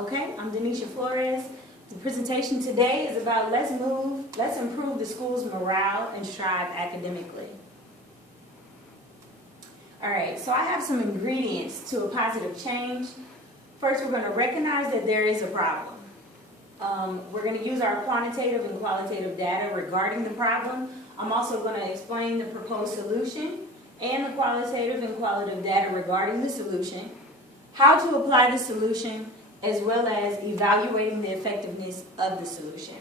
Okay, I'm Denisha Flores. The presentation today is about let's improve the school's morale and strive academically. All right, so I have some ingredients to a positive change. First, we're going to recognize that there is a problem. We're going to use our quantitative and qualitative data regarding the problem. I'm also going to explain the proposed solution and the qualitative and qualitative data regarding the solution, how to apply the solution, as well as evaluating the effectiveness of the solution.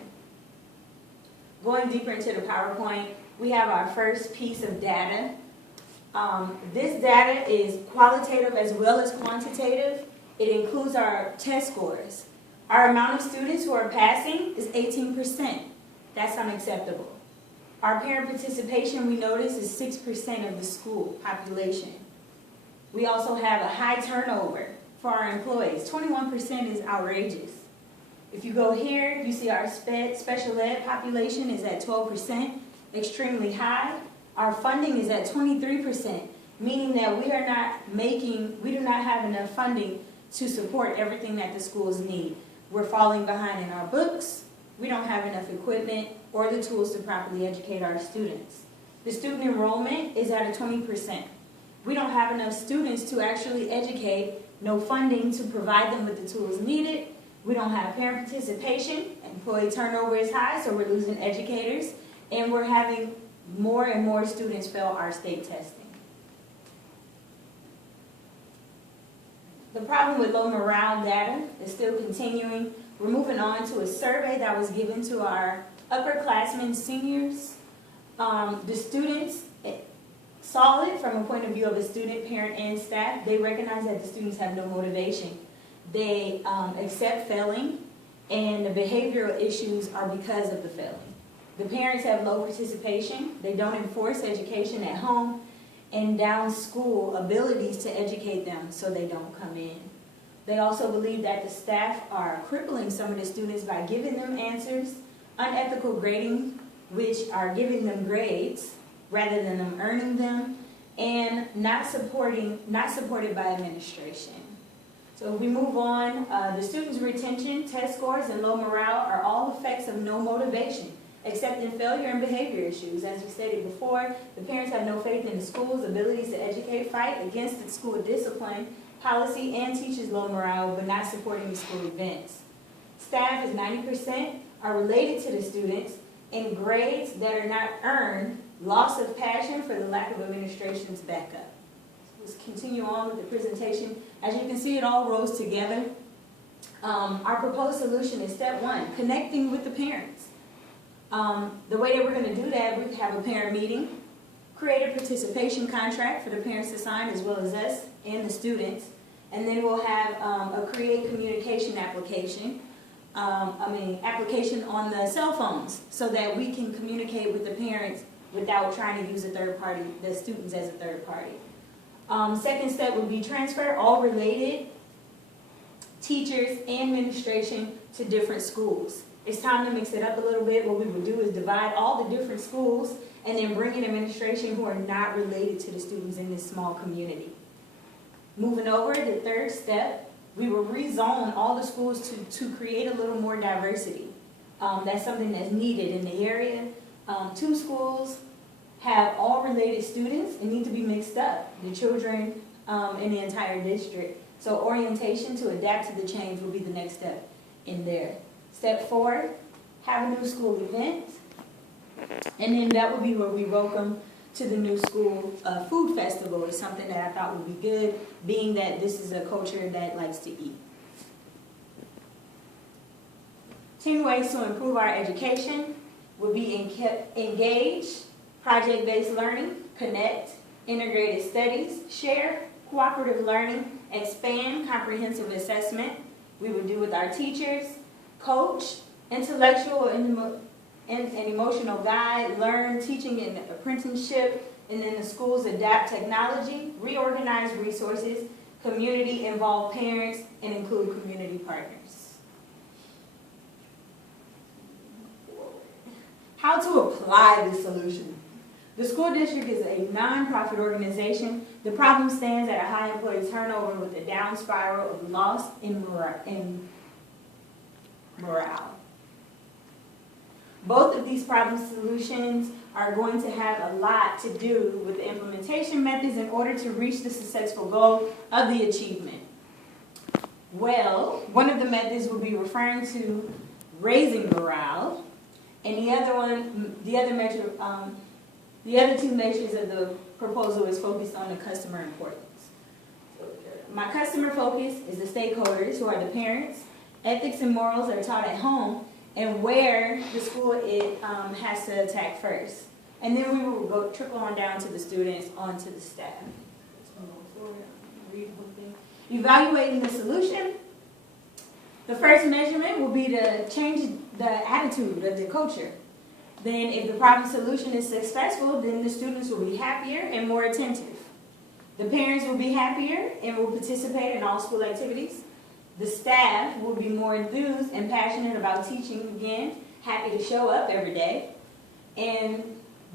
Going deeper into the PowerPoint, we have our first piece of data. This data is qualitative as well as quantitative. It includes our test scores. Our amount of students who are passing is 18%. That's unacceptable. Our parent participation, we notice, is 6% of the school population. We also have a high turnover for our employees. 21% is outrageous. If you go here, you see our special ed population is at 12%, extremely high. Our funding is at 23%, meaning that we do not have enough funding to support everything that the schools need. We're falling behind in our books. We don't have enough equipment or the tools to properly educate our students. The student enrollment is at a 20%. We don't have enough students to actually educate, no funding to provide them with the tools needed. We don't have parent participation. Employee turnover is high, so we're losing educators. And we're having more and more students fail our state testing. The problem with low morale data is still continuing. We're moving on to a survey that was given to our upperclassmen seniors. The students saw it from a point of view of a student, parent, and staff. They recognize that the students have no motivation. They accept failing, and the behavioral issues are because of the failing. The parents have low participation. They don't enforce education at home and down school abilities to educate them so they don't come in. They also believe that the staff are crippling some of the students by giving them answers, unethical grading, which are giving them grades rather than them earning them, and not supported by administration. So if we move on, the students' retention, test scores, and low morale are all effects of no motivation, except in failure and behavior issues. As we stated before, the parents have no faith in the school's abilities to educate, fight against the school discipline, policy, and teachers' low morale, but not supporting the school events. Staff is 90% are related to the students, and grades that are not earned, loss of passion for the lack of administration's backup. Let's continue on with the presentation. As you can see, it all rolls together. Our proposed solution is step one, connecting with the parents. The way that we're going to do that, we have a parent meeting, create a participation contract for the parents to sign as well as us and the students, and then we'll have a create communication application, application on the cell phones so that we can communicate with the parents without trying to use a third party, the students as a third party. Second step would be transfer all related teachers and administration to different schools. It's time to mix it up a little bit. What we would do is divide all the different schools and then bring in administration who are not related to the students in this small community. Moving over, the third step, we will rezone all the schools to create a little more diversity. That's something that's needed in the area. 2 schools have all related students and need to be mixed up, the children in the entire district. So orientation to adapt to the change will be the next step in there. Step 4, have a new school event, and then that will be where we welcome to the new school food festival. Is something that I thought would be good, being that this is a culture that likes to eat. 10 ways to improve our education would be engage, project-based learning, connect, integrated studies, share, cooperative learning, expand, comprehensive assessment. We would do with our teachers, coach, intellectual and emotional guide, learn, teaching and apprenticeship, and then the schools adapt technology, reorganize resources, community, involve parents, and include community partners. How to apply this solution. The school district is a nonprofit organization. The problem stands at a high employee turnover with a down spiral of loss in morale. Both of these problem solutions are going to have a lot to do with the implementation methods in order to reach the successful goal of the achievement. Well, one of the methods will be referring to raising morale, and the other two measures of the proposal is focused on the customer importance. My customer focus is the stakeholders, who are the parents. Ethics and morals are taught at home, and where the school has to attack first. And then we will go trickle on down to the students, onto the staff. Evaluating the solution. The first measurement will be to change the attitude of the culture. Then if the problem solution is successful, then the students will be happier and more attentive. The parents will be happier and will participate in all school activities. The staff will be more enthused and passionate about teaching again, happy to show up every day. And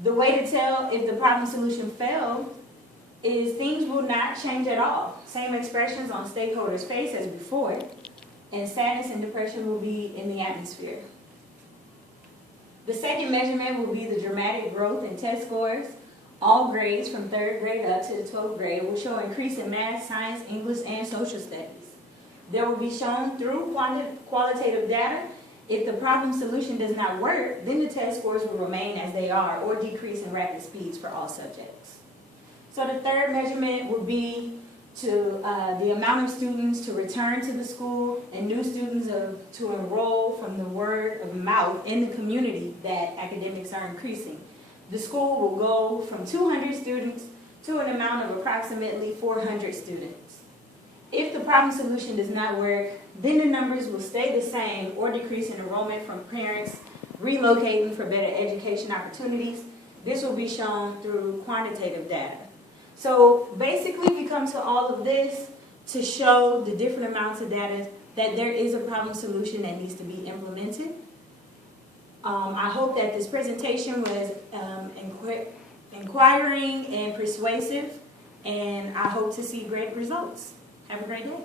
the way to tell if the problem solution failed is things will not change at all. Same expressions on stakeholders' face as before, and sadness and depression will be in the atmosphere. The second measurement will be the dramatic growth in test scores. All grades from 3rd grade up to the 12th grade will show increase in math, science, English, and social studies. There will be shown through qualitative data. If the problem solution does not work, then the test scores will remain as they are or decrease in rapid speeds for all subjects. So the third measurement will be to the amount of students to return to the school and new students to enroll from the word of mouth in the community that academics are increasing. The school will go from 200 students to an amount of approximately 400 students. If the problem solution does not work, then the numbers will stay the same or decrease in enrollment from parents relocating for better education opportunities. This will be shown through quantitative data. So basically we come to all of this to show the different amounts of data that there is a problem solution that needs to be implemented. I hope that this presentation was inquiring and persuasive, and I hope to see great results. Have a great day.